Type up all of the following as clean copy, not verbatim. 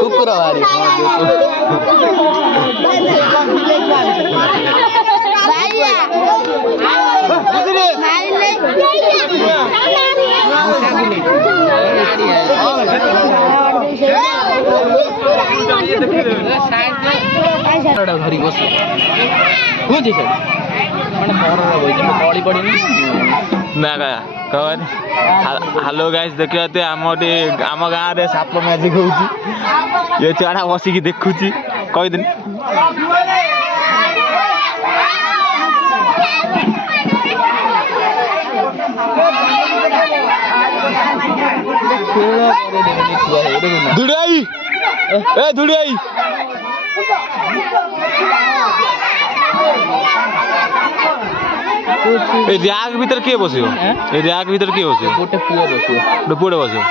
कुकुर भारी धरी बस बुझे तली पड़ी ना कह हेलो गाइस देखिए आम आम गाँव में साप मैजिक हो ये चढ़ा बसिकी देखुची कहीदिन धुड़ाई ए धुड़ाई रैक भीतर किए बसियो रैक भीतर किए बसियो गोटे पुआ बसियो पुड़े बसियो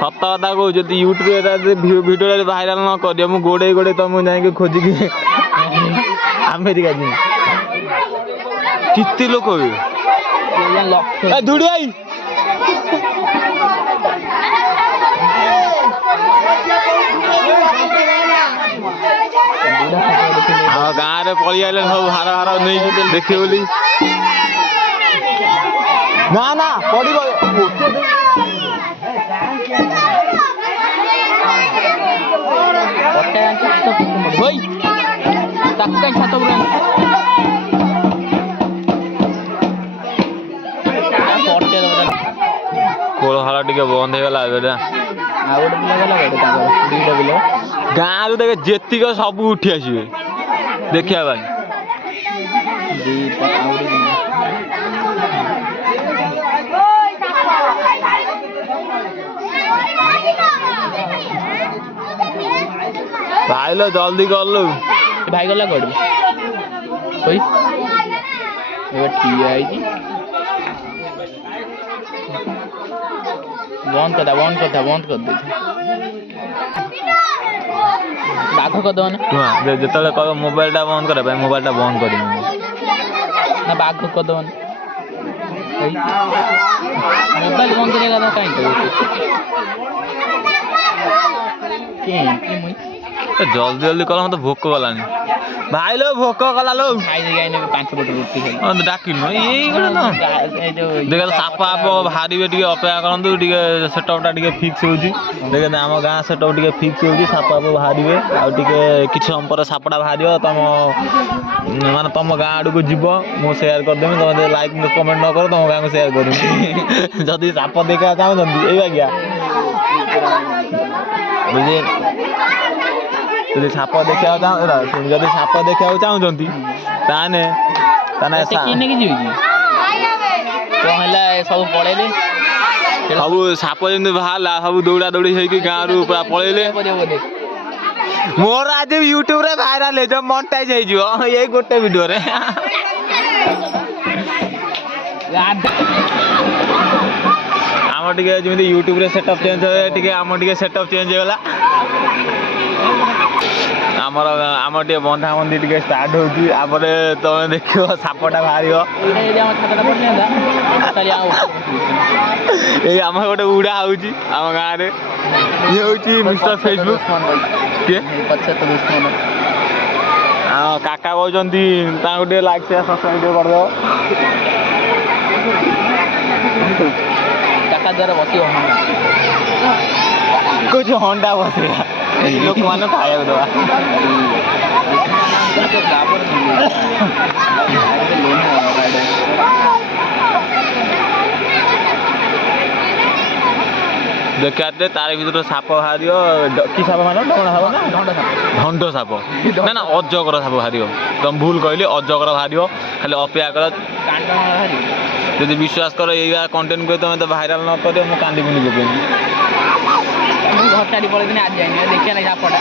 सत कथा कहूँ जब यूट्यूब भिडियो भाइराल न कर मुझे गोड़े गोड़े तुम जाए खोजिकी अमेरिका जी कितने लोग धुड़ाई गाँव में पलि आए सब हार हार नहीं देखे बोली ना ना पड़ी कोलहाल टे बंद होगा गाँव देखे जेतिक सब उठी आसवे देखिया भाई भाई लो जल्दी कर लो भाई गला गड़ कोई ठीक है बंद कर दे बाघ कर जो कह मोबाइल टा बंद कर मोबाइल टा बंद कर ना बाघ कर मोबाइल बंद करेगा कहीं जल्दी जल्दी कल मत भोक गलानी भाई लो भोक गला लो खाई 5 बोतल रोटी डाक देख साप आप बाहर अपेक्षा करूँ सेटअपटा फिक्स होके आम गाँ सेटअप टे फिक्स हो साप आप बाहर कि समय पर सापटा बाहर तुम माने तुम गाँ आड़ को जीव मुझे सेयार करदेमी तुम लाइक कमेंट न कर तुम गाँव को सेयार कर जदि साप देखा चाहते ये बुझे जब साप देखा जब साप देखा चाहते सब पड़े सब साप जमी बाहर सब दौड़ा दौड़ी होगी गाँव रू पूरा पलैले मोर आज यूट्यूब रे भाइराल हो मोनेटाइज हो ये गोटे वीडियो रे आम टे जमी यूट्यूब रे सेटअप चेंज हो आम टे सेटअप चेंज होगा आमर आम टे बंधा बंधी टे स्टार्ट होपर तुम देख सापटा बाहर आम गोटे उड़ा होम गाँव में ये हूँ मिस्टर फेसबुक किए काका कहते लाइक शेयर सब्सक्राइब करदे काका द्वारा बस कुछ हंडा बस लोक मान खाया दवा देखते तार भर साप बाहर कि साप मान ढंड साप ना ना अजगर साप बाहर तुम भूल कहली अजगर बाहर खाली अपेक्षा कर जब विश्वास कर ये कंटेंट को तुम तो भाइराल न कर मुझे कांदी बुनी देवी घर छाड़ी पड़े आज जाए देखिए ना सापटा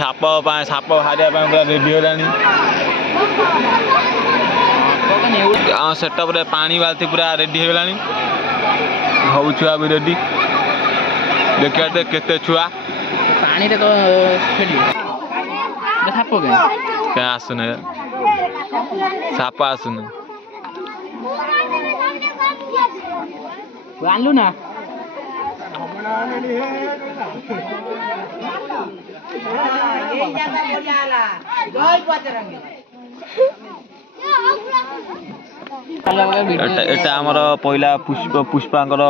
साप साप बाहर पूरा रेडी हो सेटअप पानी बाल्टी पूरा रेडी हो गलानी हौ छुआ भी रेडी देखिए तो केते छुआ पानी रे तो खेली साप के क्या आसुने साप आसुने आनलु ना এটা আমার পয়লা পুষ্পাঙ্কর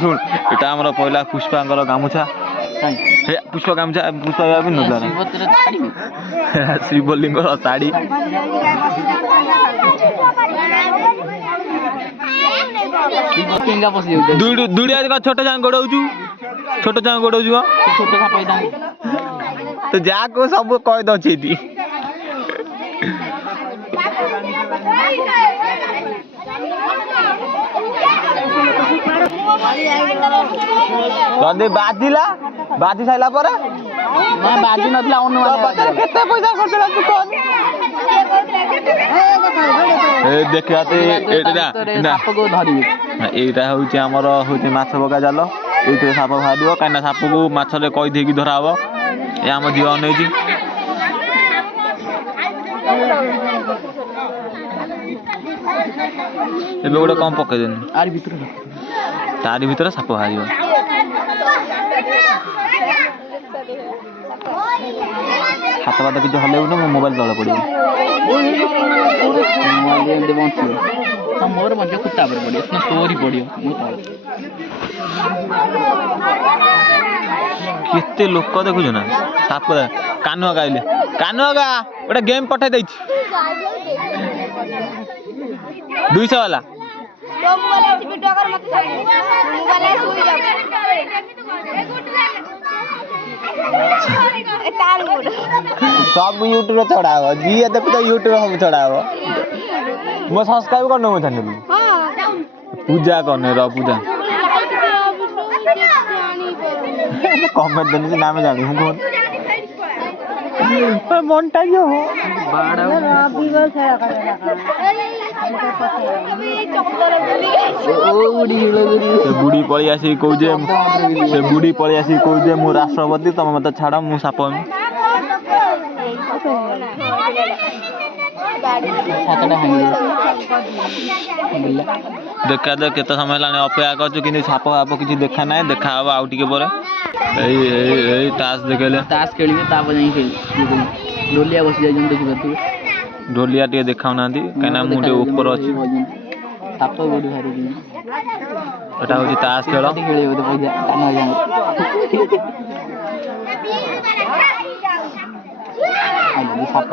শুন এটা আমার পয়লা পুষ্পাঙ্কর গামুছা পুষ্প গামুছা পুষ্পা পিন্ধুଥିଲା না ଶିବଲିଙ୍ଗର ଶାଢ଼ୀ ଦୁଡ଼ି ଆଜି କଣ ଛୋଟ ଚାଙ୍ଗ ଗୋଡଉଛୁ ଛୋଟ ଚାଙ୍ଗ ଗୋଡଉଛୁ କଣ ଛୋଟ ସାପ ତ ଯାହାକୁ ସବୁ କହିଦଉଛି ଏଠି ଯଦି ବାଜିଲା ବାଜି ସାରିଲା ପରେ ବାଜି ନଥିଲା କେତେ ପଇସା ଖର୍ଚ୍ଚ ତୁ କହନି ଦେଖିବା ସାପକୁ ଧରିବି ଏଇଟା ହଉଛି ଆମର ହଉଛି ମାଛ ପକା ଜାଲ ଏଇଥିରେ ସାପ ବାହାରିବ କାହିଁକିନା ସାପକୁ ମାଛରେ କଇ ଦେଇକି ଧରା ହବ ଏ ଆମ ଝିଅ ଅନେଇଛି ଏବେ ଗୋଟେ କଣ ପକେଇଦେନି ତାରି ଭିତରେ ସାପ ବାହାରିବ ହାତ ବାତ କିଛି ହଲେଇବୁନି ମୋ ମୋବାଇଲ ତଳେ ପଡ଼ିବ ମୋର ମଧ୍ୟ କୁଟା ଉପରେ ପଡ଼ିବ ଷ୍ଟୋରି ପଡ଼ିବ କେତେ ଲୋକ ଦେଖୁଛୁ ନା ସାପ କାନୁଆ ଗାଇଲେ କାନୁଆ ଗା ଗୋଟେ ଗେମ୍ ପଠେଇ ଦେଇଛି 200 ବାଲା सब यूट्यूब चढ़ा हब जी देखो तो यूट्यूब सब चढ़ा हब मो सब्सक्राइब करने मो चैनल पूजा करने र पूजा कमेंट देने से नाम जानी हूं कौन मनटा क्यों हो बुढ़ी पड़ी आसी कौजे से बुढ़ी पड़ी आसी कौजे मु राष्ट्रपति तुम मत छाड़ मु साप देखा दे केते समय लाने अपेक्षा करछु कि साप फाप किछि देखा ना देखा हबो आउ टिके परे एई टास देखेले ताश खेलिबे ताप जाई खेल डोलिया बस जाई जन देखि बतु डोलिया टिके देखाउ नांदी काना मुटे ऊपर अछि साप बडी भारी दिन एटा होछि ताश खेल खेलिबे तो पैसा काना जाई आइ साप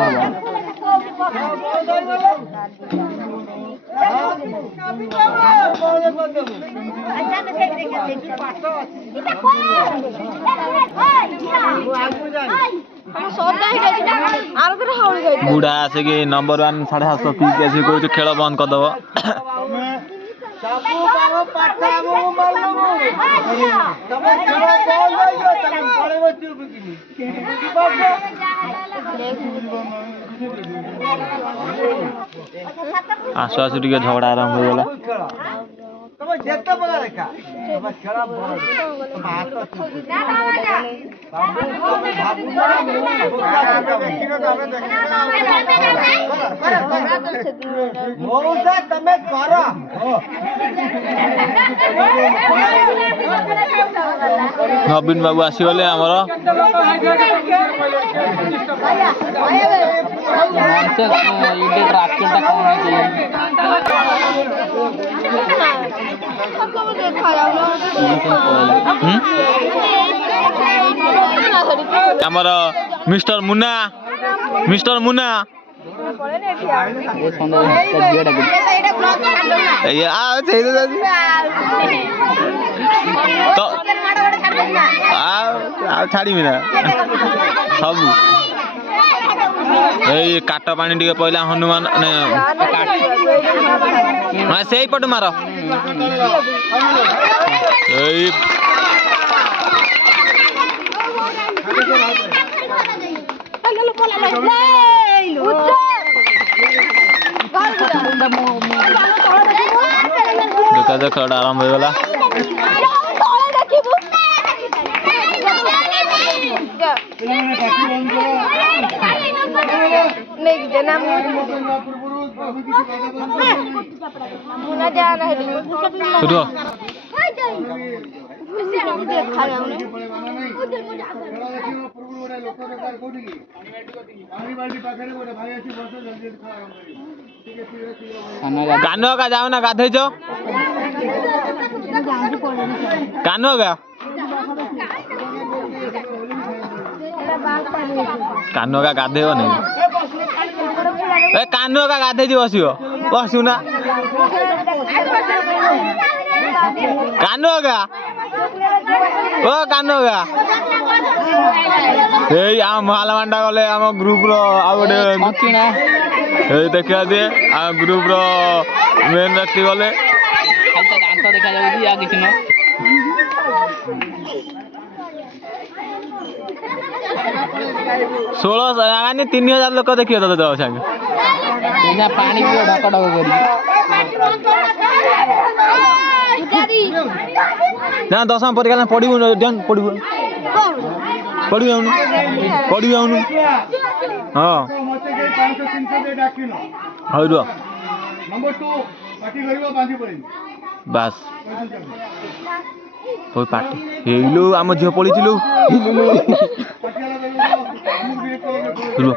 बुढ़ा आसे कि नंबर 1 750 पी के आसे कहू खेल बंद कर दबो आसु आसु टिके झगड़ा आरंभ हो गला नवीन बाबू आसीगले आमर आमर मिस्टर मुन्ना छाड़ी ना सब ए काट पानी टिके पहला हनुमान से पट मार देखा देख आरंभ हो गला শুধু କାନ ଏକା ଯାଉ ନା ଗାଧେଇଛ କାନ ଏକା କାନ ଏକା ଗାଧେଇବନି ଏ କାନ ଏକା ଗାଧେଇଛି ବସିବ ବସିବୁ ନା କାନ ଏକା ଓ କାନ ଏକା ଏଇ ଆମ ମହାଲମାଣ୍ଡା ଗଲେ ଆମ ଗ୍ରୁପର ଆଉ ଗୋଟେ ଏଇ ଦେଖିବା ଦିଏ ଆମ ଗ୍ରୁପର ମେନ୍ ବ୍ୟକ୍ତି ଗଲେ ଦାନ୍ତ ଦେଖାଯାଉଛି ଆଉ କିଛି ନୁହଁ 3000 ଲୋକ ଦେଖିବେ ତତେ ଦେବ ସାଙ୍ଗେ ପାଣି ପିଅ ଢକ ଢକ କରି ନା 10ମ ପରୀକ୍ଷା ପଢିବୁ ପଢିବୁ ପଢି ଯାଉନୁ ହଁ ହଉ ରୁହ ବାସ୍ ওই পাটি এইলো আমার ঝিও পড়িছিল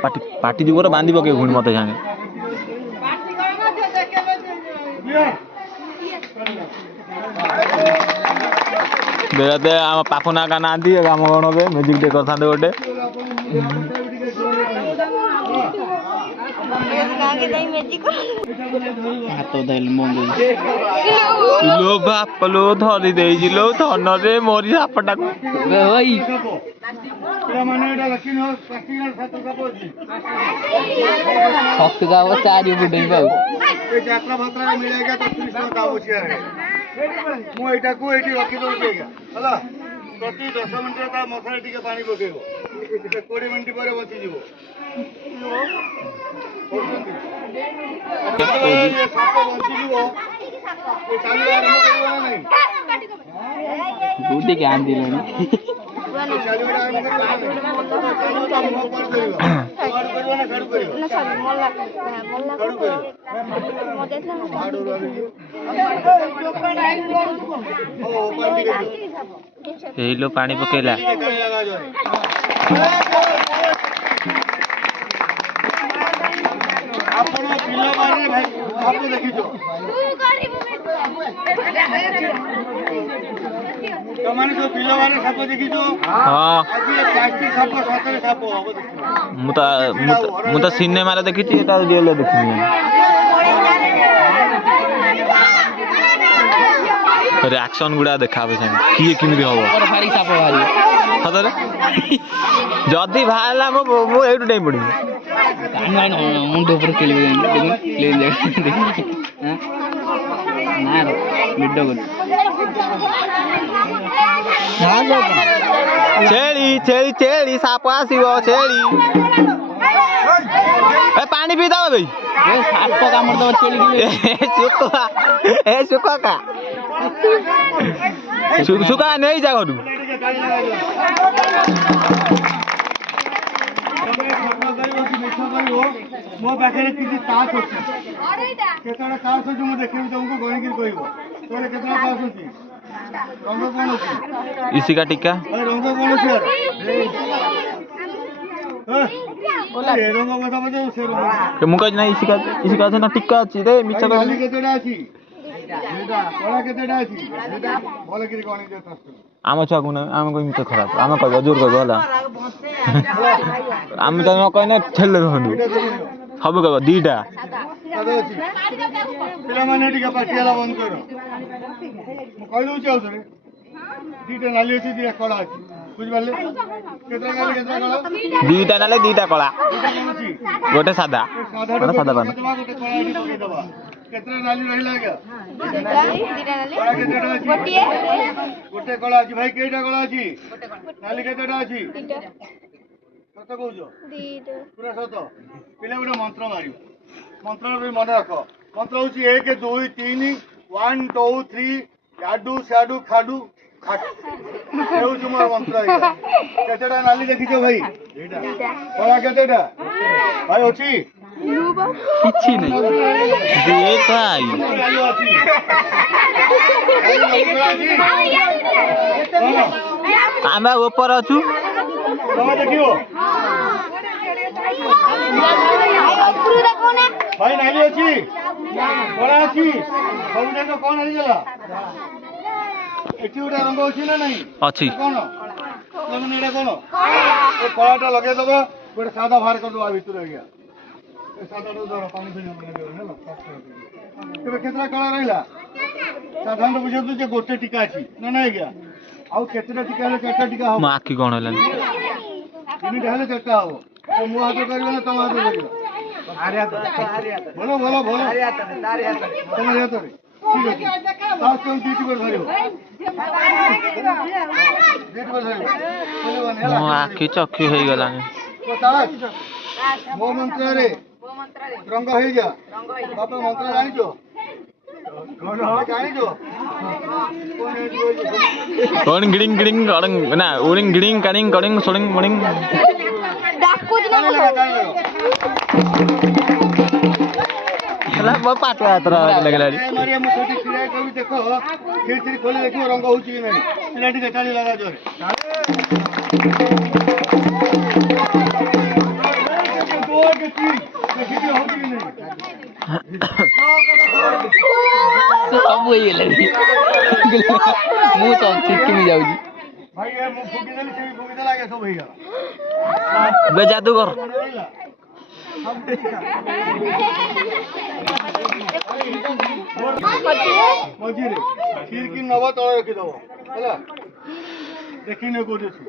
পাটি পাটি দিব বাঁধি পকে ঘুণ মতে সাঙ্গে বেড়াতে আমার পাপনা গানা আদি আম গণ হবে ম্যাজিক ডে করতে গোটে লো বাপলো ধরি ଦେଇଯିଲୁ ଧନରେ ମୋରି ସାପଟାକୁ ଚାରି ବୁଡେଇ ପାଉ ମୁଁ ଏଇଟାକୁ ଏଇଠି ରଖିଦଉଛି ହେଲା ପ୍ରତି 10 ମିନିଟରେ ତା ମଶାରେ ଟିକେ ପାଣି ପକେଇବ 20 ମିନିଟ ପରେ ବସିଯିବ ସାପ ବଞ୍ଚିଯିବ ଚାଲିବା ଆରମ୍ଭ କରିବ ନା ନାହିଁ ବୁଡିକି ଆନ୍ଦିଲେଣି ଚାଲିବା ଆରମ୍ଭ କରିବ ନା ସାଡୁ କରିବ এইলো ପାଣି ପକେଇଲା ଆପଣ ପିଲାମାନେ ଭାଇ ସାପ ଦେଖିଛ ତମାନେ ସବୁ ପିଲାମାନେ ସାପ ଦେଖିଛ ହଁ ଆଜି ପ୍ଲାଷ୍ଟିକ ସାପ ସତରେ ସାପ ହବ ମୁଁ ତ ସିନେମାରେ ଦେଖିଛି ଏଟା ରିଅଲ ଦେଖିନି ରିଆକ୍ସନ ଗୁଡା ଦେଖାବେ ସେମିତି କିଏ କେମିତି ହବ ସାପ ବାହାରିବ ସତରେ ଯଦି ବାହାରିଲା ମୁଁ ଏଇଠୁ ଡେଇଁ ପଡିବି ମୁଣ୍ଡ ଉପରେ ଖେଳିବେ ଛେଳି ଛେଳି ଛେଳି ସାପ ଆସିବ ଛେଳି ଏ ପାଣି ପିଇଦବ ଭାଇ ସାପ କାମୁଡି ଦବ ଛେଳି ସୁକା ନେଇଯା ଘରୁ ମୋ ପାଖରେ କିଛି ତାସ ଅଛି କେତେଟା ତାସ ଅଛି ମୁଁ ଦେଖେଇବି ତମକୁ ଗଣିକିରି କହିବ ତୋର କେତେଟା ତାସ ଅଛି ରଙ୍ଗ କଣ ଅଛି ଇସିକା ଟିକା ରଙ୍ଗ କଣ ଅଛି ରଙ୍ଗ କଥା ପଚାରୁ ସେ ରଙ୍ଗ ମୁଁ କହିଛି ନା ଇସିକା ଅଛି ନା ଟିକା ଅଛି ରେ ମିଛ କେତେଟା ଅଛି କଳା କେତେଟା ଅଛି ଭଲ କରି ଗଣିକି ଆମ ଛୁଆକୁ ନା ଆମେ କହିବି ମିଛ ଖରାପ ଆମେ କହିବ ଜୋର କହିବ ହେଲା ଆମେ ତ ନ କହିନେ ଠେଲେ ଧରନ୍ତୁ ସବୁ କହିବ ଦିଟା ପିଲାମାନେ ଟିକେ ପାଟିଆଲା ବନ୍ଦ କର ମୁଁ କହିଦେଉଛି ଆଉ ଥରେ ଦିଟା ନାଲି ଅଛି ଦିଟା କଳା ଅଛି ବୁଝିପାରିଲେ କେତେଟା ନାଲି କେତେଟା କଳା ଦିଟା ନାଲି ଦିଟା କଳା ଗୋଟେ ସାଧା ସାଧା ପାନ ଗୋଟେ କଳା ଏଠି ପକେଇଦବା କେତେଟା ନାଲି ରହିଲା ଆଜ୍ଞା ଗୋଟେ କଳା ଅଛି ଭାଇ କେଇଟା କଳା ଅଛି ନାଲି କେତେଟା ଅଛି ସତ କହୁଛ ପୁରା ସତ ପିଲା ଗୋଟେ ମନ୍ତ୍ର ମାରିବ ମନ୍ତ୍ର ମନେ ରଖ ମନ୍ତ୍ର ହଉଛି 1 2 3 1 2 3 याडू स्याडू खाडू ହେଉଛି ମୋର ମନ୍ତ୍ର କେତେଟା ନାଲି ଦେଖିଛ ଭାଇ କଳା କେତେଟା ଭାଇ ଅଛି କିଛି ନାହିଁ ଦେ ଭାଇ ନାଲି ଅଛି ନାଲି କଳା ଅଛି କଣ ଆମେ ଉପରେ ଅଛୁ ତମେ ଦେଖିବ ଭାଇ ନାଲି ଅଛି କଳା ଅଛି ସବୁ ଯାକ କଣ ହେଇଗଲା ଏଠି ଗୋଟେ ରଙ୍ଗ ଅଛି ନା ନାହିଁ ଅଛି କଣ ଦେଖୁନ ଏଇଟା କଣ ଏ କଳାଟା ଲଗେଇଦବ ଗୋଟେ ସାଧା ବାହାର କରିଦବ ଆ ଭିତରେ ଆଜ୍ଞା ଏ ସାଧାଟା ଧର ପାଣି ଫିଣି ହେଲା ତେବେ କେତେଟା କଳା ରହିଲା ସାଧାରଣତଃ ବୁଝନ୍ତୁ ଯେ ଗୋଟେ ଟିକା ଅଛି ନା ନାଇଁ ଆଜ୍ଞା ଆଉ କେତେଟା ଟିକା ହେଲେ ଚାରିଟା ଟିକା ହବ ମୋ ଆଖି କଣ ହେଲାନି ତିନିଟା ହେଲେ ଚାରିଟା ହବ ମୋ ହାତ କରିବ ନା ତମ ହାତ କରିବ ଭଲ ଭଲ ଭଲ ତମ ହାତରେ ଠିକ ଅଛି ତାସ୍ କେଉଁ ଦୁଇଟି କରି ଧରିବ ଦୁଇଟି କରି ଧରିବ ମୋ ଆଖି ଚକ୍ଷୁ ହେଇଗଲାଣି ତାସ୍ ମୋ ମନ୍ତ୍ରରେ ରଙ୍ଗ ହେଇଯା ବାପା ମନ୍ତ୍ର ଜାଣିଛ ଜାଣିଛ ଓଡିଂ ଗିଡିଂ ଗିଡିଂ ଗଡିଂ ନା ଓଡିଂ ଗିଡିଂ କାଡିଂ ଗଡିଂ সোডিং মডিং ହେଲା ମୋ ପାଟ ହାତର ଲାଗିଲାଣି ମାରିଆ ମୁଁ ସେଠି ଛିଡ଼ା କରିବି ଦେଖ ଖିରି ଖୋଲି ଦେଖିବ ରଙ୍ଗ ହଉଛି କି ନାହିଁ ପିଲା ଟିକେ ଚାଲି ଲଗା ଜୋରେ ସବୁ ହେଇଗଲାଣି ମୁଁ ତ ଚିକିମି ଯାଉଛି ଭାଇ ମୁଁ ଫୁକିଦେଲି ସେ ବି ଫୁକିଦେଲା ଆଜ୍ଞା ସବୁ ହେଇଗଲା ବେ ଯାଦୁକର ମଝିରେ ଖିରିକି ନବ ତଳେ ରଖିଦବ ହେଲା ଦେଖିନେ କୋଉଠି ଅଛି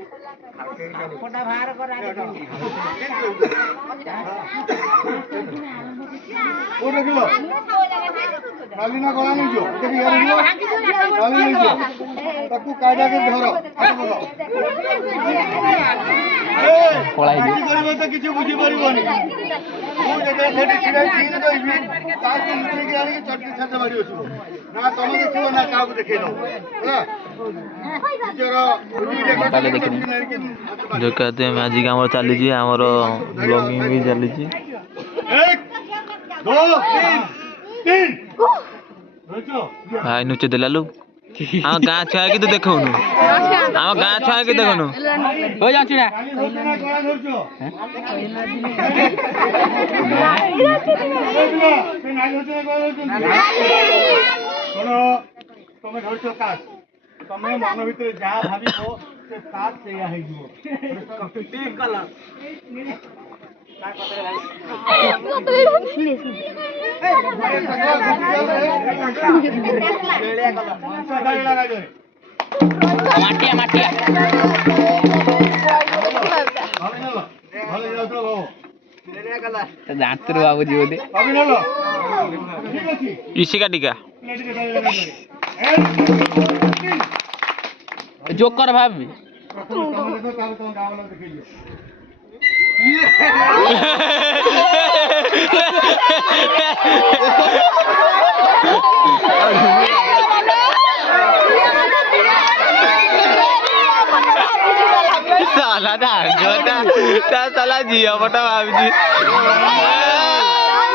କୋଉଠି ରଖିବ ନାଲି ନା କଳା ନେଇଯିବ ଦେଖି ନାଲି ନେଇଯିବ ତାକୁ କାଇଦା କରି ଧର କରିବ ତ କିଛି ବୁଝିପାରିବନି ମୁଁ ଯେତେବେଳେ ସେଠି ଛିଡ଼ା ହେଇକି କହିବି ତାକୁ ଲୁଚେଇକି ଆଣିକି ଚଟକି ଛାତ ମାରି ଆସିବ ନା ତମେ ଦେଖିବ ନା କାହାକୁ ଦେଖେଇ ଦବ ହେଲା ଦେଖାତେ ଆଜି ଆମର ଚାଲିଛି ଆମର ବ୍ଲଗିଂ ବି ଚାଲିଛି ଭାଇ ନୁଚେ ଦେଲା ଲୁ ଆମ ଗାଁ ଛୁଆ କି ତୁ ଦେଖଉନୁ ଆମ ଗାଁ ଛୁଆ କି ଦେଖୁନୁ ହଉ ଯାଉଛି ନା ତମେ ଧରିଛ କାଶ ତମେ ମନ ଭିତରେ ଯାହା ଭାବିବ ସେ ତାସ ସେଇଆ ହେଇଯିବ ଠିକ କଲ ମାଟିଆ ମାଟିଆ ଦାନ୍ତରୁ ଭାବୁଛି ବୋଧେ ଇସିକା ଟିକା ଜୋକର ଭାବି साला साला झील पटा भाभी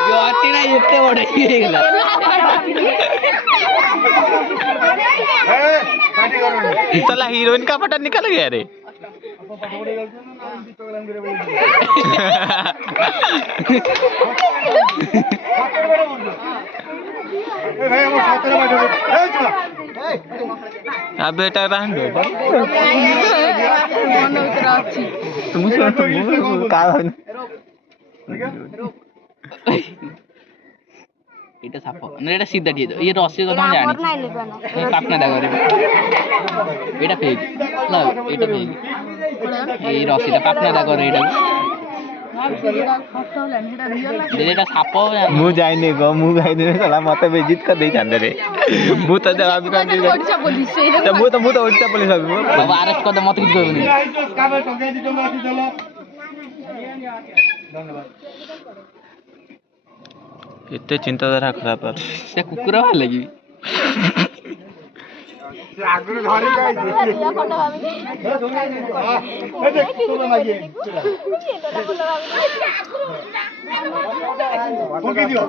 ଜଟି ନା ଏତେ ବଡ ହେଇଗଲା साला हीरोइन का पटा निकल गया रे अब बेटा এটা সাপ না এটা সিধা দিয়ে দাও এটা রসি কথা আমি জানি পাপনা দা করে এটা ফেক না এটা ফেক এই রসিটা পাপনা দা করে এটা এটা সাপ मु जाइने गो मु गाइने साला मते बेइज्जत कर दे जाने रे मु त जवाब कर दे ओडिसा पुलिस मु त ओडिसा पुलिस बाबा अरेस्ट कर दे मत किछ करबनी एते चिंताधारा खराब है से कुकुर ভাল লাগি आगुर धरि गाइस फोटो भाभी ए देख तो मागिए ଫୁଙ୍କି ଦିଅ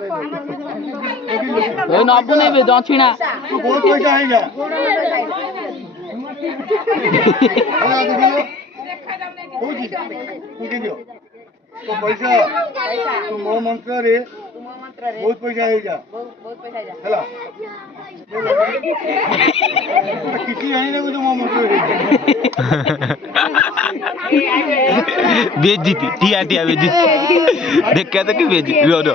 ওই নব্বু নেবে দছিনা ତୁ ବହୁତ ପଇସା ହେଇଯା ହଉଛି ଫୁଙ୍କି ଦିଅ ତୋ ପଇସା ତୁ ମୋ ମନ୍ତ୍ରରେ ବହୁତ ପଇସା ହେଇଯା ହେଲା କିଛି ଜାଣିନେ ତୁ ମୋ ମନ୍ତ୍ରରେ बेइज्जती टिया टिया बेइज्जती देख के तो की बेइज्जती रो रो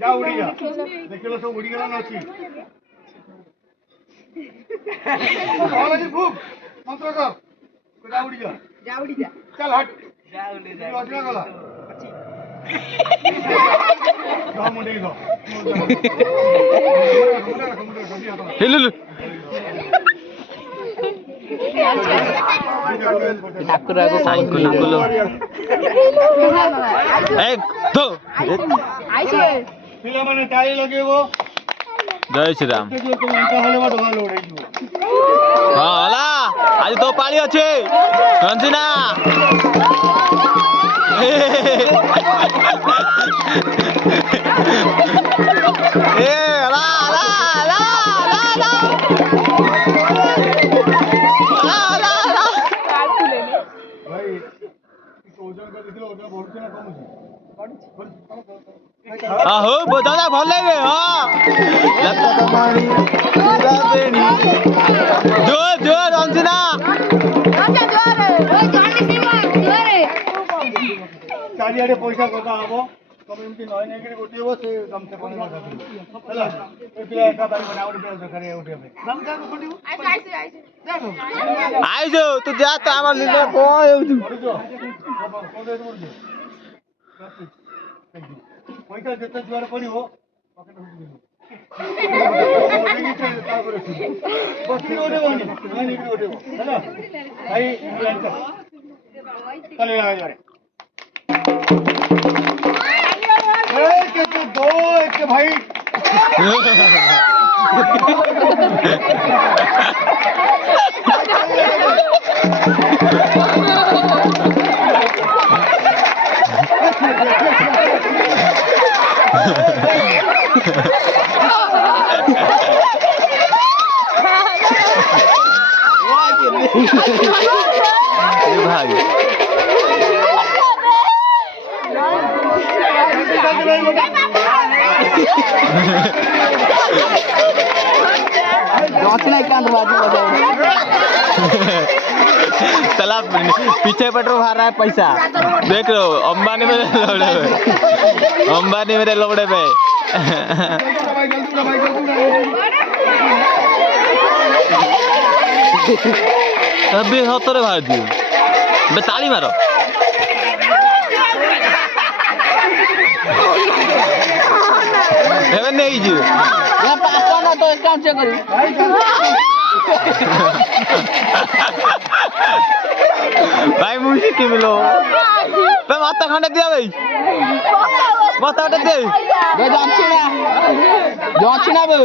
जा उड़ी जा देखिलो सब उड़ी गेला नछि बोला जी खूब मंत्र कर जा उड़ी जा चल हट जा उड़ी जा अजला गला जा मुंडे गो हेलुलु ঠাকুর আগে साइकिल कुलो एक दो पिला माने ताली लगेबो जय श्री राम जो तुम अंका हले बड भालो उड़ै जीवो हां हला आज तो पाली अछि कंसिना ए हला हला हला हला भाई ओजन का देखिलो ओजन बढ़ुछ ना कमुछ आहो बजाना भल लागे हां जोर जोर कंसिना चारिआडे पैसा कथा हबो तमे एमती नय नै करी गोटिएबो से कम से कम ना होला ए पिला एका बारी बना उडी पेल करे उठी पे नाम का गोटिबो आइजो तू जा तो हमर लीडर को हेउछु पैसा जेते जुआर पड़िबो पकेट उठी देबो बस्ती ओडे बनी नय नै करी ओडेबो हैला भाई चले आ जा रे एक के दो एक के भाई ये भाई দছিনা কান্দ বাজু বাজাও चला पीछे पेट्रोल भर रहा है पैसा देख लो अंबानी मेरे लोड़े पे अंबानी मेरे लोड़े पे अभी सतरे भाई दियो बे ताली मारो एवं नहीं जी ये पापा ना तो काम से करी भाई मुझे की मिलो पे माता खंडे दिया भाई माता खंडे दे বে যাচ্ছি না বে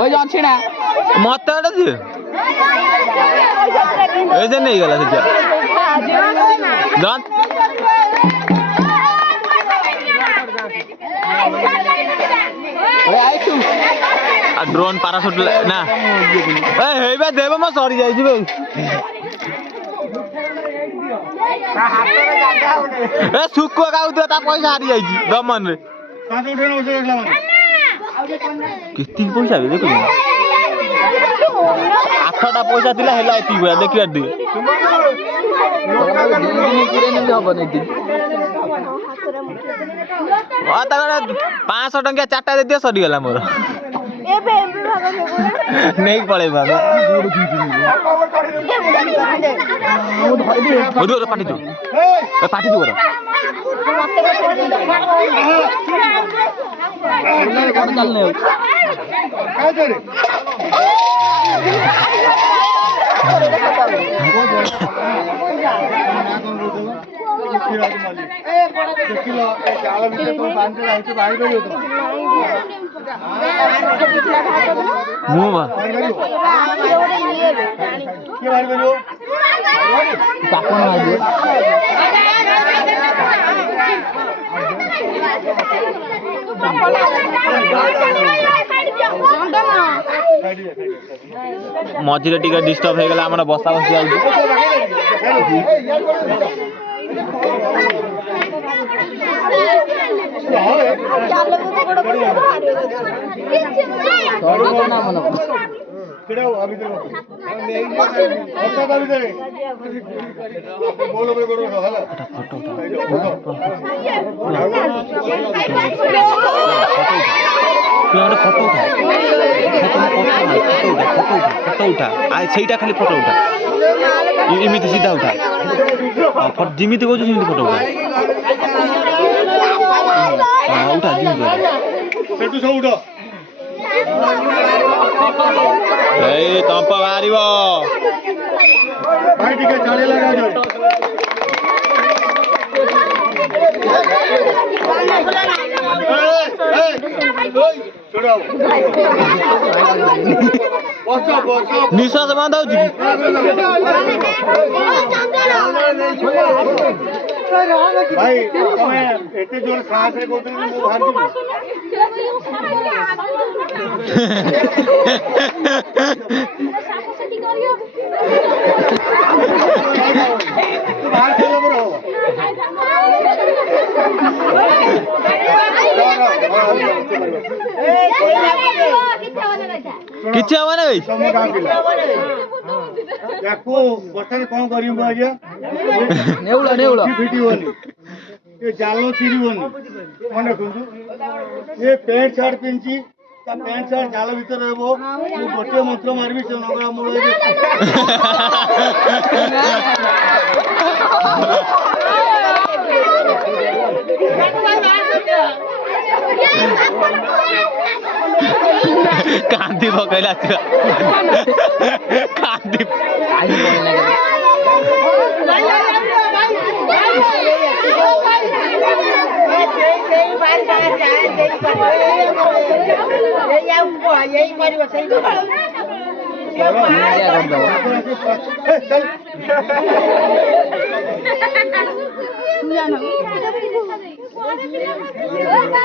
ওই যাচ্ছি না माता खंडे दे ऐसे नहीं गला सच्चा जान ওই আইছু ड्रोन पैराशूट ना ए हेबे देबो म सरी जाई छी बे ए सुकुआ गाउ दे ता पैसा हारी जाई छी दमन रे कांच उठे न बसे लागला माने किती पैसा बे देखो 8टा पैसा थिला हेला एती बुआ देखिया दे आ तगड़ा 500 टंका चारटा दे दियो सरी गला मोर नहीं पड़े बाबा ओदो पाटी दो ए पाटी दो रे चलने काय करे ପୃଥ୍ୱୀରାଜ ମଲ୍ଲିକ ଦେଖିଲ ଏ ଜାଳ ଭିତରେ ତମେ ବାନ୍ଧି ରହିଛ ବାହାରି ପାରିବ ତ ମୁଁ ବାହାରି ପାରିବ କିଏ ବାହାରି ପାରିବ ମଝିରେ ଟିକେ ଡିଷ୍ଟର୍ବ ହେଇଗଲା ଆମର ବସା ବସି ଯାଉଛି ଫଟୋ ଉଠା ସେଇଟା ଖାଲି ଫଟୋ ଉଠା ଏମିତି ସିଧା ଉଠା ଯେମିତି କହୁଛୁ ସେମିତି ଫଟୋ ଉଠା ଉଠା ଯେମିତି ସେଠୁ ସବୁ ଉଠ ଏଇ ତମ୍ପ ବାହାରିବ ଭାଇ ଟିକେ ଜାଳି ଲଗାଯାଉ ନିଶ୍ୱାସ ବନ୍ଦ ହଉଛି କି ଭାଇ ତମେ ଏତେ ଜୋର ସାହସରେ କହୁଥିଲି ମୁଁ ବାହାରିଯିବି ବାହାର କଲା ପରେ ହବ କିଛି ହବ ନା ଭାଇ ତମ ଗାଁ ପିଲା ୟାକୁ ବର୍ଷାରେ କଣ କରିବୁ ଆଜ୍ଞା ଫିଟିବନି ଏ ଜାଲ ଚିରିବନି ମନେ ରଖନ୍ତୁ ଏ ପ୍ୟାଣ୍ଟ ସାର୍ଟ ପିନ୍ଧି ତା ପ୍ୟାଣ୍ଟ ସାର୍ଟ ଜାଲ ଭିତରେ ରହିବ ମୁଁ ଗୋଟିଏ ମନ୍ତ୍ର ମାରିବି ସେ ନଗରା ମୂଳ କାନ୍ଦି ପକେଇଲା କାନ୍ଦି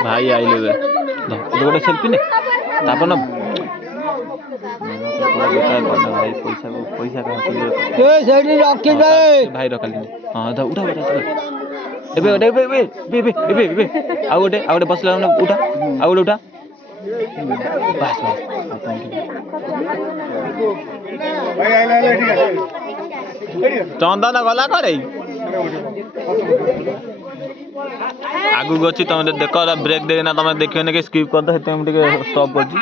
ଭାଇ ଆଇଲେ ଗୋଟେ ସେଲ୍ଫି ନେ ତାପରେ ନା ଭାଇ ପଇସା ଭାଇ ରଖାଲି ହଁ ଉଠା ଏବେ ଆଉ ଗୋଟେ ବସିଲା ଉଠା ଆଉ ଗୋଟେ ଉଠା ବାସ୍ ଚନ୍ଦନ ଗଲା କରେ ଆଗକୁ ଅଛି ତମେ ଦେଖ ବ୍ରେକ୍ ଦେଇକିନା ତମେ ଦେଖିବନି କି ସ୍କିପ୍ କରିଦ ସେଥିପାଇଁ ମୁଁ ଟିକେ ଷ୍ଟପ୍ କରୁଛି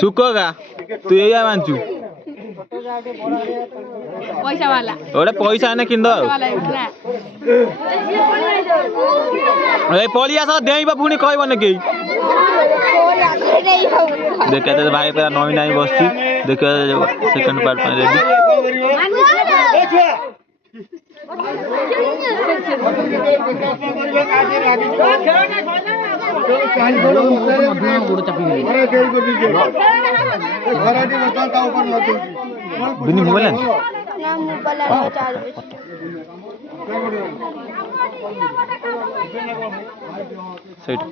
ସୁକ ଗା ତୁ ଏଇଆ ମାନଛୁ ଗୋଟେ ପଇସା ଏନେ କିଣିଦ ଏଇ ପଳେଇ ଆସ ଡେଇଁବ ପୁଣି କହିବନି କେହି ଦେଖ ଭାଇ ପୁରା ନଈ ନାହିଁ ବସିଛି ଦେଖ ସେକେଣ୍ଡ ପାର୍ଟ ପାଇଁ ରେଡି ବିନି ମୋବାଇଲ ସେଇଟା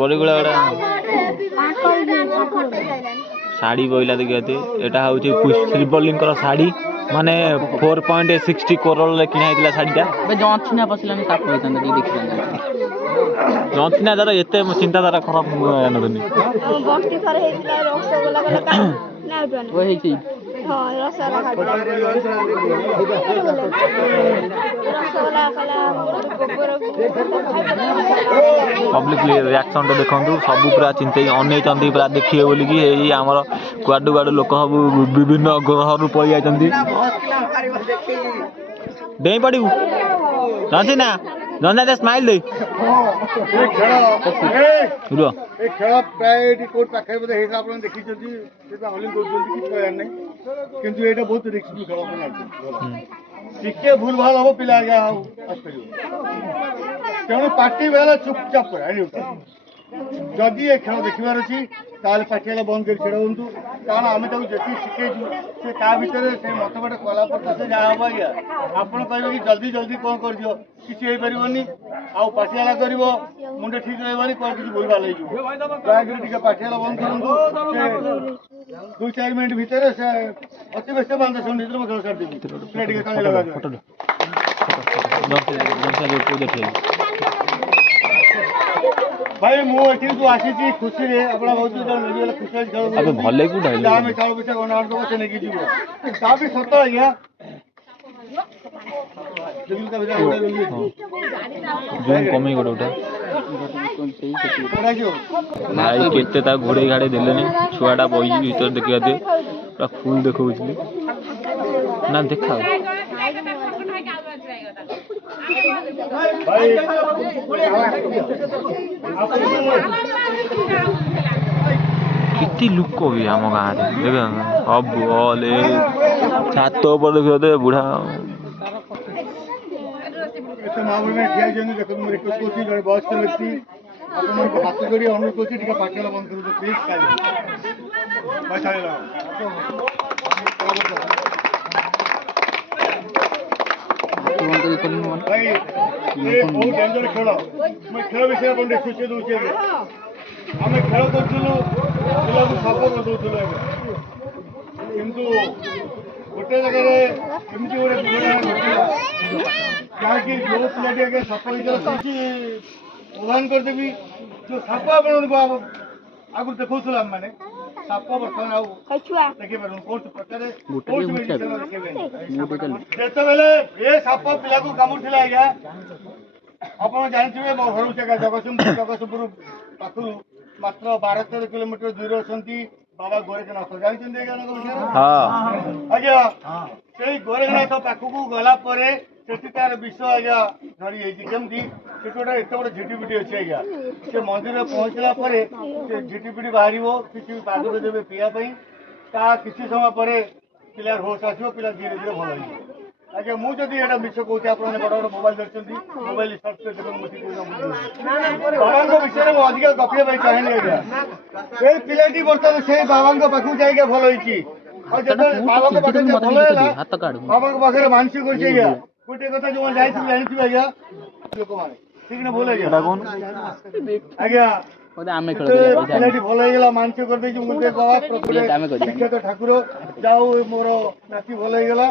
ବଡ଼ିଗୁଡ଼ା ଶାଢ଼ୀ ବଇଲା ଦେଖିଆତେ ଏଟା ହଉଛି ଶ୍ରୀବଲ୍ଲୀଙ୍କର ଶାଢ଼ୀ ମାନେ 4.60 କରୋଡ଼ରେ କିଣା ହେଇଥିଲା ଶାଢ଼ୀଟା ଜଞ୍ଚିନା ପଶିଲାନି ସାପ ହେଇଥାନ୍ତା ଟିକେ ଦେଖିଥାନ୍ତା ଜଞ୍ଚିନା ତାର ଏତେ ଚିନ୍ତାଧାରା ଖରାପ ନୁହେଁ पब्लिक रिएक्शन टे देखु सब पूरा चिंता अनई पूरा देखिए बोलिकी आमर कुआडू कुआडू लोक सब विभिन्न ग्रह पड़ जाती डेई पड़ू जानी ना जन स्माइल दे रुह ए खेल प्राय कोर्ट पाखे बोधे हिसाब से देखी हलिंग कर किंतु एटा बहुत रिस्क खेल टिके भूल भाल हम पिला तेणु पार्टी बेला चुपचाप जदि ये खेल देखार अच्छी ताल पार्टी बंद कर छेड़ हूँ कारण आम जी शिखेचु से ता भर से मतबाट कला से जहाँ हम आज्ञा आपड़ कहे कि जल्दी जल्दी कौन कर दियो किसी हो पारनि आउ पार्टी कर मुंडे ठीक रही कौन किसी भूल भाल हो पार्टी बंद करूँ 2-4 मिनट भितर से अति बेस 5-10 मिनट में खेल सारी लगा भाई मुझे तू आसी खुशी रे अपना बहुत खुशी खेल भले आम चाउल पैसा गणना करदब से नहीं जीव ता भी सत आज्ञा कमी गोटे भाई केते घोड़े घाड़े देले छुआटा बही भीतर देखा दे पूरा फुल देखा ना देखा कितनी लुक भी आम गाँव देख सब हल छात पर देखिए बुढ़ा वयस्क व्यक्ति हाथ जोड़ी अनुरोध कर पाठशाला बंद कर प्लीज भाई ये बहुत डेंजर खेल मैं खेल विषय अपन सूचे दूचे आम खेल करूँ पिला सप बदलू किंतु गोटे जगह कमी गोटे दुर्घटना जहाँकि जो पिलाटी आगे सप प्रदान करदेवी जो साप आगुरी देखा मैंने साप बर्तमान आखि पार कौन प्रकार जितेबले ये साप पिला को कामुड़ी आज्ञा आप जानते घर जगतसिंहपुर पाखु मात्र 12-13 किलोमीटर दूर अच्छा बाबा गोरखनाथ जानते आज्ञा से गोरखनाथ पाखक गला तार विष आज्ञा झड़ी जमी से गोटे एत बड़े झिटिपिटी अच्छे आज्ञा से मंदिर पहुँचला झिटिपिटी बाहर किसी पागल देवे पीवाई किसी समय पर पिलार होश आसो पिला धीरे धीरे भल हो आज्ञा मुझे यहाँ मिछ कौन आप बड़ बड़ मोबाइल धरती मोबाइल सर्च बाबा विषय में अधिक गपिया चाहे आज्ञा ये पिलाटी बर्तमान से बाबा पाखक जाइए भल हो बाबा पाखे बाबा पाखे मानसिक कर गोटे कथा जो जानते आज्ञा लोक मैंने ठीक ना भूल आज्ञा पिलाटी भल हो मानसिक कर शिक्षित ठाकुर जाओ मोर नाती भल होगा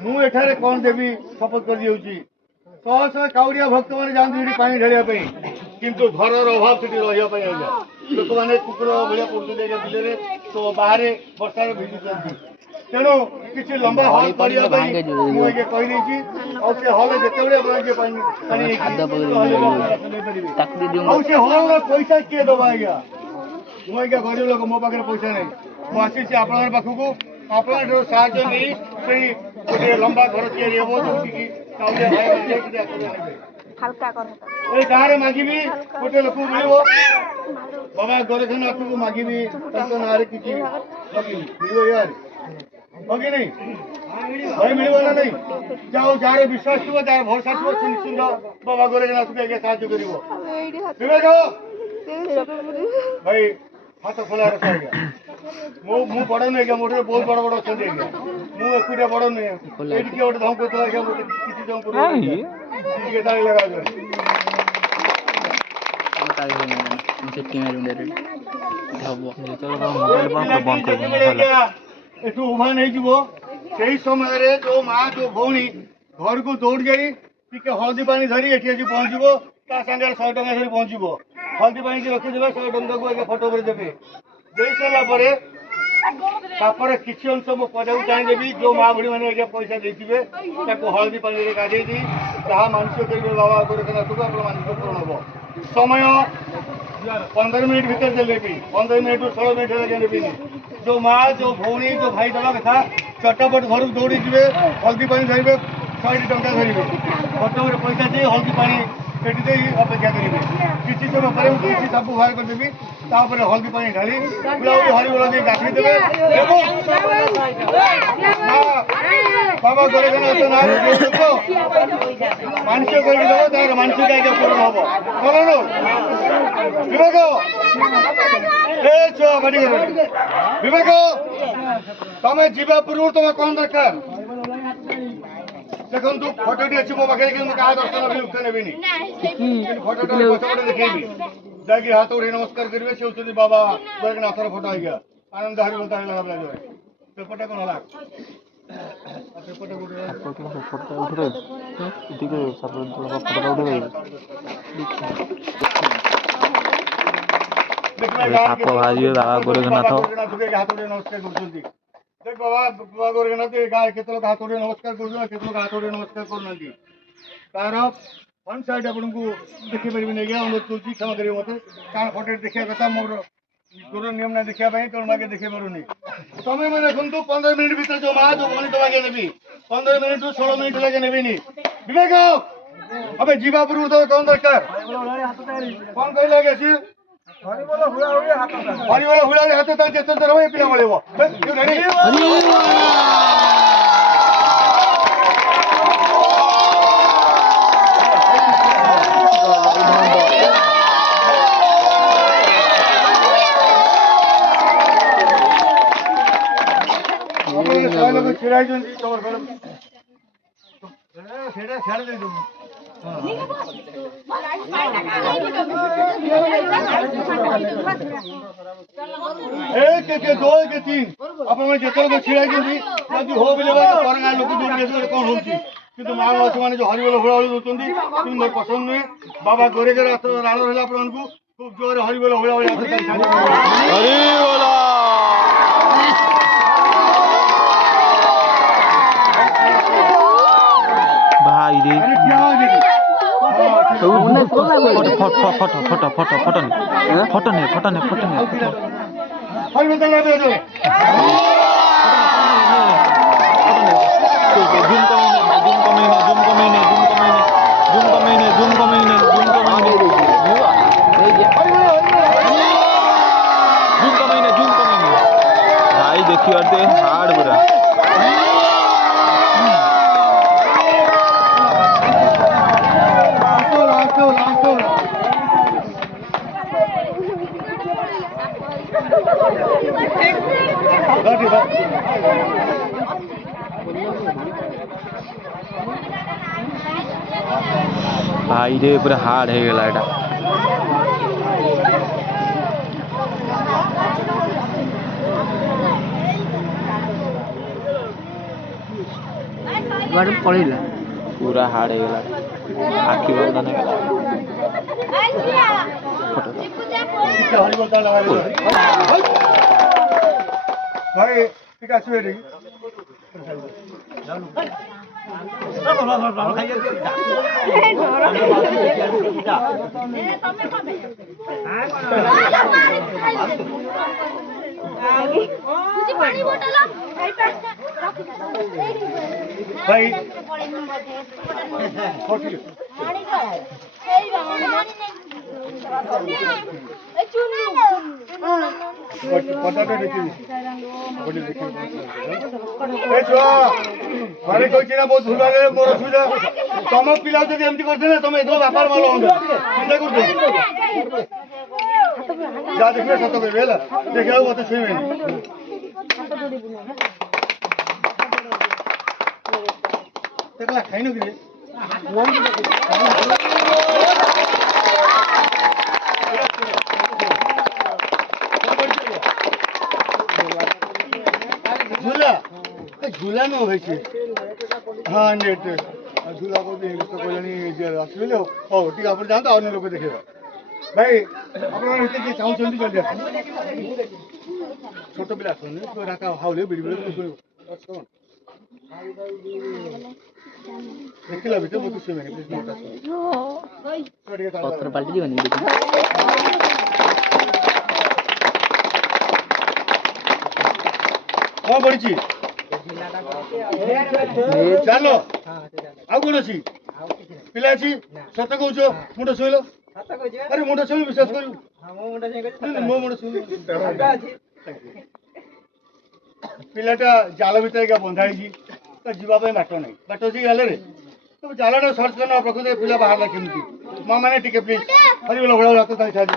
मुझे कौन देवी शपथ कर शह शह काउड़िया भक्त मैंने जाती पानी ढाई किंतु घरर अभाव से रही लोक मैंने कुकुर भाया पड़ते बिल तो बाहर वर्षा भिजुच्च तेणु किसी लंबा हल करने से हल जिते हल पैसा किए दबा आज्ञा मुझे गरीब लोक मो पाखे पैसा नहीं मुझे आप पाखक आप गोटे लंबा घर या गाँव मागिबी गोटे लोक मिल बाबा गोरखनाथ को मागिबी ना किसी मिल यार होगी नहीं भाई मिल ना नहीं जाओ जार विश्वास थी जार भरोसा थी निश्चिंत बाबा गोरखनाथ को आगे साहय कर भाई हाथ खोला रखा मु बड़ नहीं आज्ञा मोटे बहुत बड़ बड़ अच्छा आज्ञा मुझे एकुटिया बड़ नहीं ये गोटे धम करता आज्ञा मत किसी जम ताली लगा एठू उभा नहीं से समय जो माँ जो भौणी घर को दौड़ जाई हल्दी पानी धरी एटी आसी पहुँचो ता सागर 100 टका धरी पहुँचो हल्दी पानी रखीदे 100 टका को आगे फटो पर देवे दे सारा ତାପରେ କିଛି ଅଂଶ ମୁଁ ପଦାକୁ ଚାହିଁଦେବି ଯେଉଁ ମା ବୁଢ଼ୀ ମାନେ ଆଜ୍ଞା ପଇସା ଦେଇଥିବେ ତାକୁ ହଳଦୀ ପାଣିରେ ଗାଧେଇ ଦେଇ ଯାହା ମାନସିକ କରିବେ ବାବା ଗୋରଖନାଥକୁ ଆପଣ ମାନସିକ ପୂରଣ ହେବ। ସମୟ 15 ମିନିଟ୍ ଭିତରେ ଦେଲେ ବି 15 ମିନିଟ୍ରୁ 16 ମିନିଟ୍ ହେଲେ ନେବିନି। ଯେଉଁ ମା ଯେଉଁ ଭଉଣୀ ଯେଉଁ ଭାଇ ଦେବା କଥା ଚଟପଟ ଘରକୁ ଦୌଡ଼ି ଯିବେ, ହଳଦୀ ପାଣି ଧରିବେ, 100 ଟଙ୍କା ଧରିବେ, ପ୍ରଥମରେ ପଇସା ଦେଇ ହଳଦୀ ପାଣି ସେଠି ଦେଇ ଅପେକ୍ଷା କରିବେ। କିଛି ସମୟ ପରେ ମୁଁ କିଛି ସବୁ ବାହାର କରିଦେବି, ତାପରେ ହଳଦୀ ପାଣି ଢାଳି ବୁଲାବୁଲି ହରିବୋଲ ଦେଇ ଗାଧେଇ ଦେବେ ଏବଂ ବାବା ଗୋରଖନାଥ ନାଁରେ ଲୋକ ମାନସିକ କରିକି ଦେବ, ତାର ମାନସିକ ଆଜ୍ଞା ପୂରଣ ହବ। ବିବେକ ଏ ଛୁଆ ବାଡ଼ି ବିବେକ ତମେ ଯିବା ପୂର୍ବରୁ ତମେ କଣ ଦରକାର ଦେଖନ୍ତୁ। ଫଟୋଟି ଅଛି ମୋ ପାଖରେ କିନ୍ତୁ କାହା ଦର୍ଶନ ବି ଉଠା ନେବିନି, କିନ୍ତୁ ଫଟୋଟା ପଛପଟେ ଦେଖେଇବି। ଯାଇକି ହାତ ଉଠେଇ ନମସ୍କାର କରିବେ, ସେ ହଉଛନ୍ତି ବାବା ଗୋରଖନାଥର ଫଟୋ ଆଜ୍ଞା। ଆନନ୍ଦ ହରିବୋଲ ଲାଗିବ। ସେପଟେ କଣ ହେଲା ସାପ ବାହାରିବେ ବାବା ଗୋରଖନାଥ। ହାତ ଉଠେଇ ନମସ୍କାର କରୁଛନ୍ତି। देख बाबा बाबा गोरखनाथ गाय केते लोग हाथ उठे नमस्कार कर केते लोग हाथ उठे नमस्कार करनांती तार वन साइड आपको देखि परिबे नै गया अनुरोध करछि क्षमा करियो मते कान फोटो देखिया कथा मोर गुरु नियम ना देखिया भाई तोर मागे देखि पारुनी समय में देखंतु 15 मिनिट भीतर जो मा जो बोली तो मागे नेबी 15 मिनिट रु 16 मिनिट लगे नेबिनी विवेक अबे जीवा पुरु तो कोन दरकार कोन कहि लागे छी हरिबोल हुळाहुळी हात तार जेते तर होय पिला बळेबो यू रेडी लोग चिराई जंती तोर फिल्म सेटा छाड़ दे दो एक के दो के तीन अपन में जेतल को छिड़ाई जंती यदि हो बिले बा परगा लोक दूर के कोन होंती किंतु मानवासी माने जो हरिबोल हुळाहुळी होचंती किंतु मोर पसंद नहीं बाबा गोरेखनाथ राण रहला अपन को खूब जोर हरिबोल हुळाहुळी हरिबोल भाई रे फोटो नहीं भाई देखिए हार्ड पूरा भाई रे पूरा हार्ड है गला एटा गाड़ी पड़ेला पूरा हार्ड है गला आखी बंद नहीं गला भाई ठीक আছে রে भाई पटाटे देखिए बोली देखिए ए छुआ मारे कहछि ना बहुत भूल रे मोर सुविधा तम पिला जदी एमती करथे ना तम एकदम व्यापार माल होंगे चिंता करथे जा देखिए सत के बेला देखियो मते छुइबे देखला खाइनो कि झूला झूला न होय छै हां नेट झूला को भी तो कोलनी जे असले हो ठीक आप जानता अन्य लोग देखेबा भाई आपण हेते कि चाहू चंदी चल जा छोट पिला आसने तो राका हाउले बिड़ी बिड़ी तो सुनो देखिला बिते मत सुने प्लीज नोट आसो पत्थर पलटी जीवन हां बड़ी छी चलो आउ कोन छी पिला छी सत कहूछो मुंडा सोइलो अरे मुंडा सोइलो विश्वास करू मो मुंडा सोइलो पिलाटा जाल भितर का बंधाई जी तो जीवा पे बाटो नहीं बाटो जी गले रे तो जालटा सर्च करना प्रकृति पिला बाहर ला केमती मां माने टिके प्लीज हरि बोल बड़ा रात ताई साजी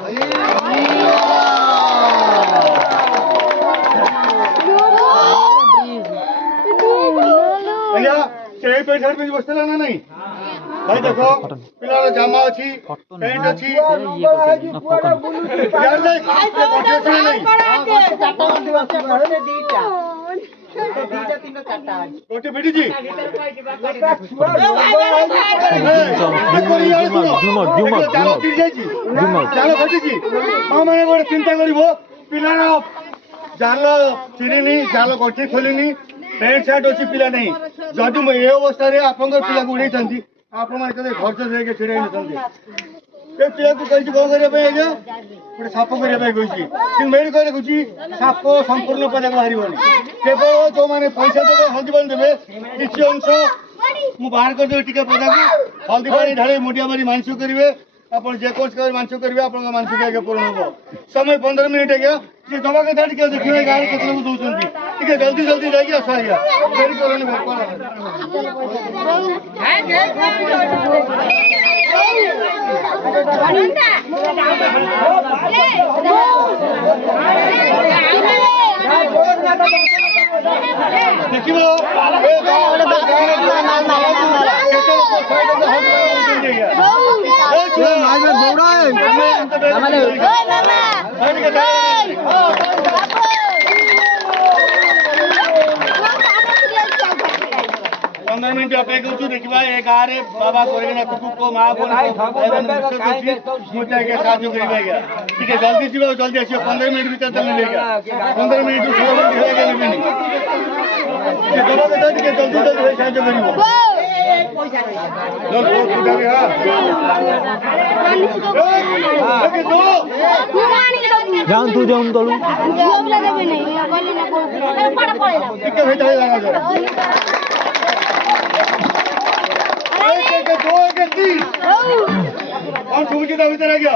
भैया चेहरे पे शर्ट में बसला ना नहीं भाई देखो पिला जामा अछि पेंट अछि यार नहीं कोटे बेटी जी जाल बेटी जी मां माने गोटे चिंता करिवो पिला जाल चिरिनी जाल कोठी खोलिनी पैंट शर्ट अच्छी पिला नहीं जदि ये अवस्था रे आप पिला उड़े आप घर से छिड़ाई पिला को कही कौन करने आज्ञा गोटे साप करने कही मेरी कहले कह साप संपूर्ण पदा बाहर केवल जो मैंने पैसा देवे हल्दी पानी देवे किसी अंश मुझे बाहर करदेवी टी पदा को हल्दी पानी ढाली मुंडिया मारी मानसिक करेंगे आप जेकोसी मानसिक करेंगे आप मानसिक आगे पूर्ण हम समय 15 मिनट आज्ञा जी दवा के देखिए देखिए गाँव के लोग दौरान ठीक जल्दी जल्दी जाइए आस आज्ञा देरी करोनी पंद्रह मिनट अपेक्षा करूँ देखा ए गाँव में बाबा गोरेखनाथ को माँ मुझे साहय कर ठीक है जल्दी जी जल्दी आस 15 मिनट भर चल 15 मिनट जल्दी जल्दी साहय जान तू जाऊन तलू कौन सुबह भीतर आ गया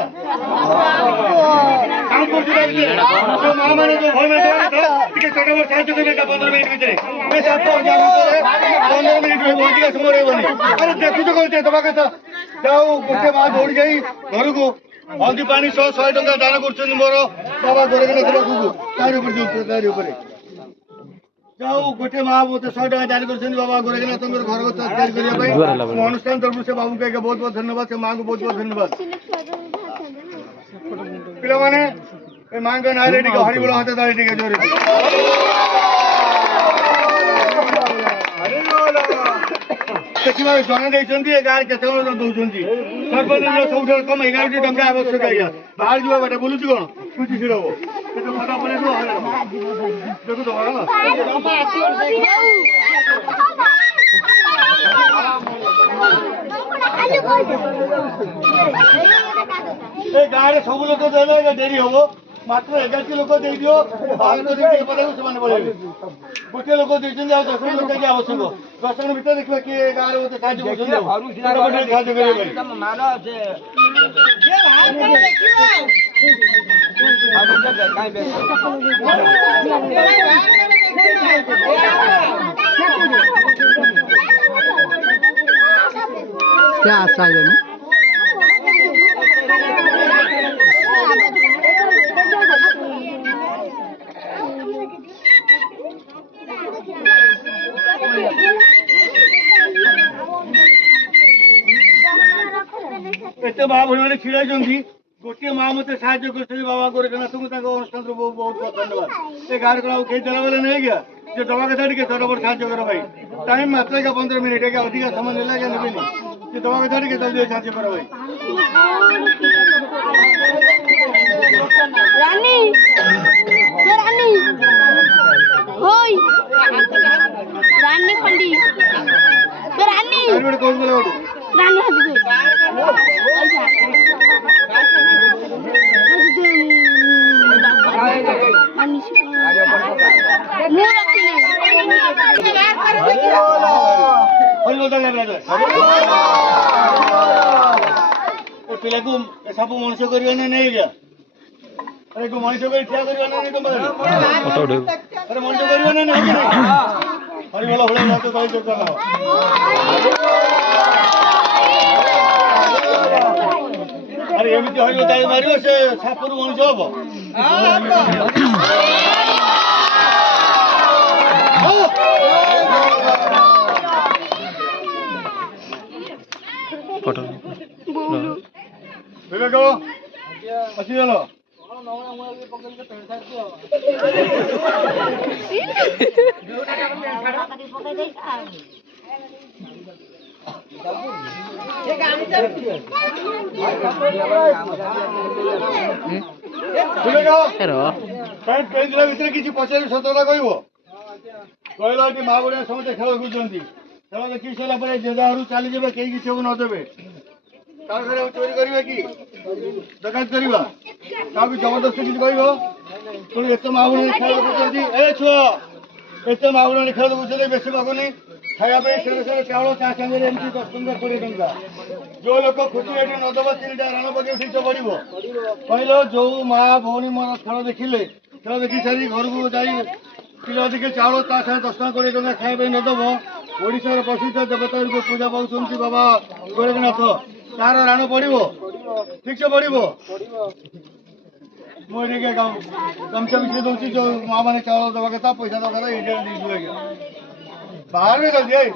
काम कर तो माँ मैंने जो भय में ठीक छोटे मोटे साहय कर 15 मिनट भीतर मैं साथ 15 मिनट में पहुंच गया समय रही अरे देखु तो कहते दबा कथा जाओ गोटे माँ दौड़ गई घर को हल्दी पानी 100 टका दान कर मोर बाबा गोरेखनाथ पाखु तारी ऊपर जाओ गोटे माँ मत 100 टका दान कर बाबा गोरेखनाथ घर को तैयारी करने अनुष्ठान तरफ से बाबू के बहुत बहुत धन्यवाद से माँ को बहुत बहुत धन्यवाद पिला माने माँ का नारे टी हरि बोल हाथ ताली टी जोरे देखिए जन देखते गाँव के दौरान सर्वनिम्न सब कम 11 टका आवश्यक आज्ञा बाहर जावा बाटे बोलुची कौन कुछ छिड़ब देखो तो गाँव में सब लोग देवे डेरी हम मात्र 11 लोक दे दियो गोटे लोक देखते 10 लोक आवश्यक 10 जन भर देखिए किए गाँव में मत साहय क्या आशा है एत माँ भाई मैंने छिड़ा गोटे माँ मत साहय कर बाबा गोरेखनाथ अनुष्ठान बहुत बहुत धन्यवाद ये गाँव को कई देला बेले नहीं गया जो दवा कथा टे फटाफट साहय करो भाई टाइम मात्र 15 मिनट है अधिक समय नहीं लगे नहीं दवा कथा टे जल्दी साहय करो भाई রানী রানী হই রানী খন্ডি রানী ଗୋଟେ କହୁଥିଲା ଗୋଟେ রানী হাতি পয়সা ପିଲାକୁ ସବୁ ମଣିଷ କରିବା ନା ନେଇ ଯା ଆରେ ମଣିଷ କରି ଠିଆ କରିବା ନା ନାଇଁ ତମ ପାଖରେ ଫଟୋ ଉଠେଇବୁ ଆରେ ମଣିଷ କରିବା ନା ନାଇଁ ହରିବୋଲ ଭଳିଆ ନାଚ କରି ଦୋକାନ ଆରେ ଏମିତି ହରିବ ତାଳି ମାରିବ ସେ ସାପରୁ ମଣିଷ ହବ ଫଟୋ ବିବେକ ଆସିଗଲ ଭିତରେ କିଛି ପଚାରି ସତତା କହିବ କହିଲ ଏଠି ମା ବଢିଆ ସମସ୍ତେ ଖେଳ ଖେଳୁଛନ୍ତି ଖେଳ ଦେଖି ସାରିଲା ପରେ ଜେଜା ଘରୁ ଚାଲିଯିବେ କେହି କିଛି ନଦେବେ କାହା ଘରେ ଚୋରି କରିବେ କି ଡକାୟତ କରିବା କାହାକୁ ଜବରଦସ୍ତି କିଛି କହିବ ତେଣୁ ଏତେ ମା ବଢିଆ ଖେଳ ଦେଖୁଛନ୍ତି ଏ ଛୁଆ ଏତେ ମା ବଢିଆ ଖେଳ ଦେଖୁଛନ୍ତି ବେଶୀ ମାଗୁନି ଖାଇବା ପାଇଁ ସେରେ ସେରେ ଚାଉଳ ତା ସାଙ୍ଗରେ ଏମିତି 10 ଟଙ୍କା 20 ଟଙ୍କା ଯୋଉ ଲୋକ ଖୁସିରେ ଏଠି ନଦେବ 3ଟା ରାଣ ପକେଇ ଠିକ ପଡିବ କହିଲ ଯୋଉ ମା ଭଉଣୀ ମୋର ଖେଳ ଦେଖିଲେ ଖେଳ ଦେଖି ସାରି ଘରକୁ ଯାଇ କିଲୋ ଅଧିକ ଚାଉଳ ତା ସାଙ୍ଗେ 10 ଟଙ୍କା 20 ଟଙ୍କା ଖାଇବା ପାଇଁ ନଦେବ ଓଡ଼ିଶାର ପ୍ରସିଦ୍ଧ ଦେବତା ରୂପେ ପୂଜା ପାଉଛନ୍ତି ବାବା ଗୋରଖନାଥ ତାର ରାଣ ପଡିବ ଠିକ ସେ ପଡିବ ମୁଁ ଟିକେ ଗାମୁଛା ବିଛେଇ ଦଉଛି ଯୋଉ ମା ମାନେ ଚାଉଳ ଦେବା କଥା ପଇସା ଦେବା କଥା ଏଇଟା ଦେଇଯିବ ଆଜ୍ଞା ବାହାରବେ ଜଲ୍ଦି ଏଇ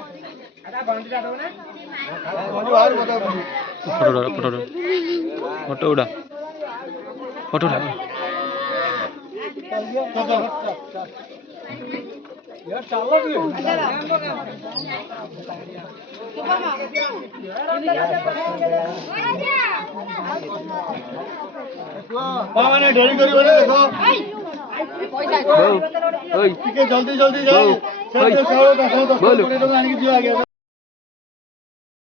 ବାହାର କଥା ଫଟୋ ଉଠା ଫଟୋ ଉଠା ମାନେ ଡେରି କରିବନି ଦେଖ ଟିକେ ଜଲ୍ଦି ଜଲ୍ଦି ଯାଇ ଚାଉଳ 10 ଟଙ୍କା ଆଣିକି ଦିଅ ଆଜ୍ଞା